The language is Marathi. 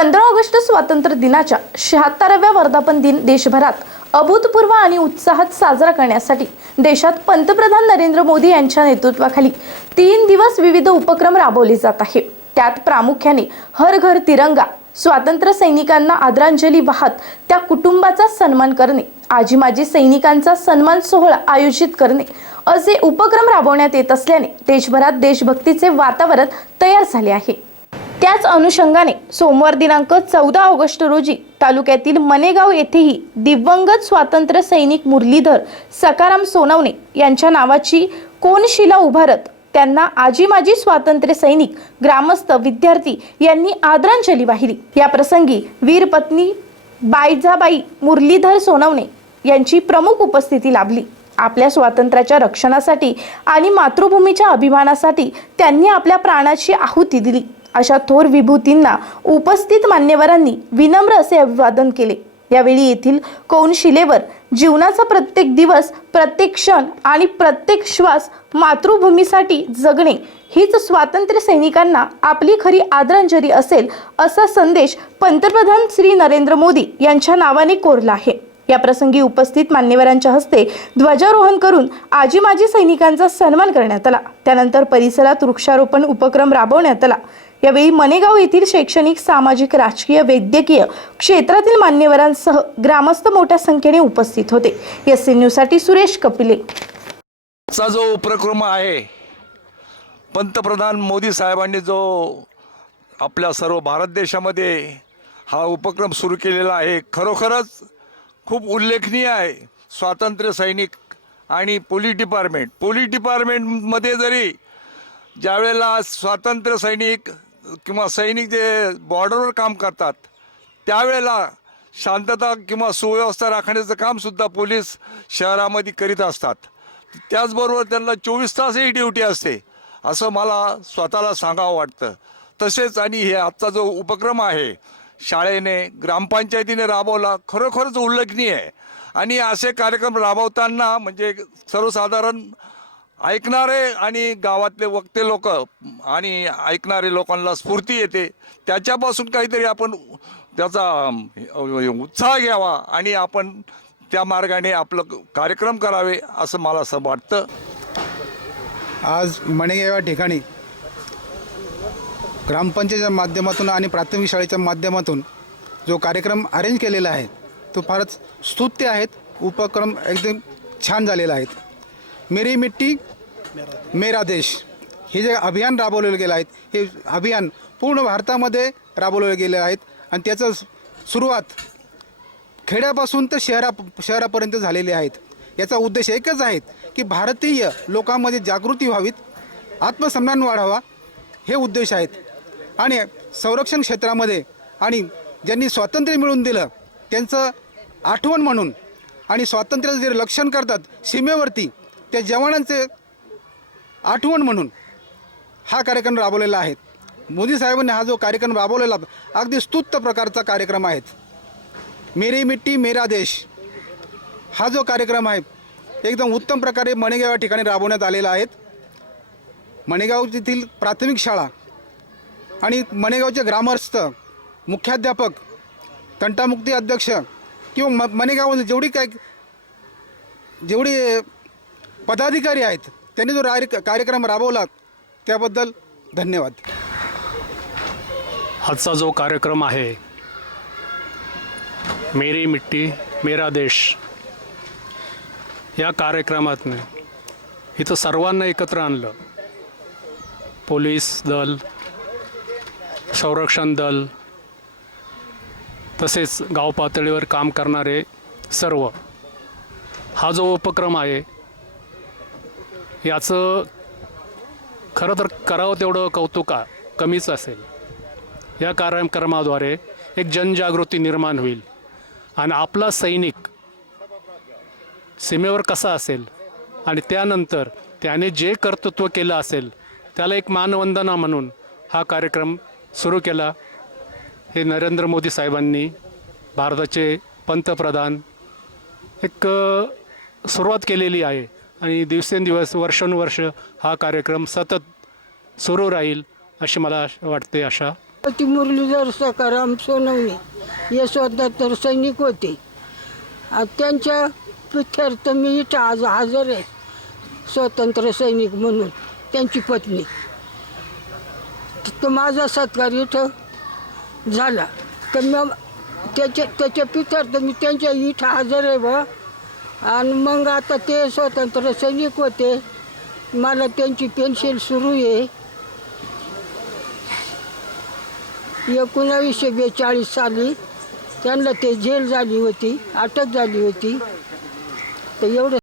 पंधरा ऑगस्ट स्वातंत्र्य दिनाच्या शहात्तराव्या वर्धापन दिन देशभरात अभूतपूर्व आणि उत्साहात साजरा करण्यासाठी देशात पंतप्रधान नरेंद्र मोदी यांच्या नेतृत्वाखाली तीन दिवस विविध उपक्रम राबवले जात आहे त्यात प्रामुख्याने हर घर तिरंगा स्वातंत्र्य सैनिकांना आदरांजली वाहत त्या कुटुंबाचा सन्मान करणे आजी माजी सैनिकांचा सन्मान सोहळा आयोजित करणे असे उपक्रम राबवण्यात येत असल्याने देशभरात देशभक्तीचे वातावरण तयार झाले आहे. त्याच अनुषंगाने सोमवार दिनांक चौदा ऑगस्ट रोजी तालुक्यातील मनेगाव येथेही दिवंगत स्वातंत्र्य सैनिक मुरलीधर सकाराम सोनवणे यांच्या नावाची कोनशिला उभारत त्यांना आजी माजी स्वातंत्र्य सैनिक ग्रामस्थ विद्यार्थी यांनी आदरांजली वाहिली. या प्रसंगी वीरपत्नी बायजाबाई मुरलीधर सोनवणे यांची प्रमुख उपस्थिती लाभली. आपल्या स्वातंत्र्याच्या रक्षणासाठी आणि मातृभूमीच्या अभिमानासाठी त्यांनी आपल्या प्राणाची आहुती दिली. अशा थोर विभूतींना उपस्थित मान्यवरांनी विनम्र असे अभिवादन केले. यावेळी येथील कौनशिलेवर जीवनाचा प्रत्येक दिवस प्रत्येक क्षण आणि प्रत्येक श्वास मातृभूमीसाठी जगणे हीच स्वातंत्र्य सैनिकांना आपली खरी आदरांजली असेल असा संदेश पंतप्रधान श्री नरेंद्र मोदी यांच्या नावाने कोरला आहे. या प्रसंगी उपस्थित मान्यवरांच्या हस्ते ध्वजारोहण करून आजी माजी सैनिकांचा सन्मान करण्यात आला. त्यानंतर परिसरात वृक्षारोपण उपक्रम राबवण्यात आला. यावेळी मनेगाव येथील शैक्षणिक सामाजिक राजकीय वैद्यकीय क्षेत्रातील मान्यवरांसह ग्रामस्थ मोठ्या संख्येने उपस्थित होते. एस सी न्यूजसाठी सुरेश कपिले. चा जो उपक्रम आहे पंतप्रधान मोदी साहेबांनी जो आपल्या सर्व भारत देशामध्ये हा उपक्रम सुरू केलेला आहे खरोखरच खूप उल्लेखनीय आहे. स्वातंत्र्य सैनिक आणि पोलीस डिपार्टमेंट. पोलीस डिपार्टमेंटमध्ये जरी ज्यावेळेला स्वातंत्र्य सैनिक किंवा सैनिक जे बॉर्डरवर काम करतात त्यावेळेला शांतता किंवा सुव्यवस्था राखण्याचं कामसुद्धा पोलीस शहरामध्ये करीत असतात. त्याचबरोबर त्यांना चोवीस तासही ड्युटी असते असं मला स्वतःला सांगावं वाटतं. तसेच आणि हे आजचा जो उपक्रम आहे शाळेने ग्रामपंचायतीने राबवला खरोखरच उल्लेखनीय आहे. आणि असे कार्यक्रम राबवताना म्हणजे सर्वसाधारण ऐकणारे आणि गावातले वक्ते लोक आणि ऐकणारे लोकांना स्फूर्ती येते. त्याच्यापासून काहीतरी आपण त्याचा उत्साह घ्यावा आणि आपण त्या मार्गाने आपलं कार्यक्रम करावे असं मला असं वाटतं. आज मणेगाव या ठिकाणी ग्रामपंचायतीच्या माध्यमातून आणि प्राथमिक शाळेच्या माध्यमातून जो कार्यक्रम अरेंज केलेला आहे तो फारच स्तुत्य आहेत. उपक्रम एकदम छान झालेला आहेत मेरी मिट्टी मेरा देश. हे जे अभियान राबवलेलं गेलं आहेत हे अभियान पूर्ण भारतामध्ये राबवलेलं गेले आहेत आणि त्याचं सुरुवात खेड्यापासून तर शहरा शहरापर्यंत झालेले आहेत. याचा उद्देश एकच आहे की भारतीय लोकांमध्ये जागृती व्हावीत आत्मसन्मान वाढावा हे उद्देश आहेत. आणि संरक्षण क्षेत्रामध्ये आणि ज्यांनी स्वातंत्र्य मिळवून दिलं त्यांचं आठवण म्हणून आणि स्वातंत्र्याचं जे रक्षण करतात सीमेवरती त्या जवानांचे आठवण म्हणून हा कार्यक्रम राबवलेला आहे. मोदी साहेबांनी हा जो कार्यक्रम राबवलेला अगदी स्तुत्त प्रकारचा कार्यक्रम आहे. मेरी मिट्टी मेरा देश. हा जो कार्यक्रम आहे एकदम उत्तम प्रकारे मणेगाव या ठिकाणी राबवण्यात आलेला आहे. मणेगाव येथील प्राथमिक शाळा आणि मणेगावचे ग्रामस्थ मुख्याध्यापक तंटामुक्ती अध्यक्ष किंवा म मणेगावमध्ये जेवढी काय जेवढी पदाधिकारी आहेत. त्यांनी जो राय कार्यक्रम राबवला त्याबद्दल धन्यवाद. आजचा जो कार्यक्रम आहे मेरी मिट्टी मेरा देश या कार्यक्रमातनं इथं सर्वांना एकत्र आणलं. पोलीस दल संरक्षण दल तसेच गाव पातळीवर काम करणारे सर्व. हा जो उपक्रम आहे याचं खरं तर करावं तेवढं कौतुक आ- कमीच असेल. या कार्यक्रमाद्वारे एक जनजागृती निर्माण होईल. आणि आपला सैनिक सीमेवर कसा असेल आणि त्यानंतर त्याने जे कर्तृत्व केलं असेल त्याला एक मानवंदना म्हणून हा कार्यक्रम सुरू केला. हे नरेंद्र मोदी साहेबांनी भारताचे पंतप्रधान एक सुरुवात केलेली आहे. आणि दिवसेंदिवस वर्षानुवर्ष हा कार्यक्रम सतत सुरू राहील अशी मला वाटते आशा. ती मुरलीधर सकाराम सोनवणे हे स्वतः तर सैनिक होते. आ त्यांच्या पिथ्यार्थ मी इथं आज हजर आहे स्वतंत्र सैनिक म्हणून त्यांची पत्नी. तर माझा सत्कार इथं झाला. तर मग त्याच्या त्याच्या पिथ्यार्थ मी त्यांच्या इथं हजर आहे बा. आणि मग आता ते स्वतंत्र सैनिक होते. मला त्यांची पेन्शन सुरू आहे. एकोणावीसशे बेचाळीस साली त्यांना ते जेल झाली होती अटक झाली होती. तर एवढं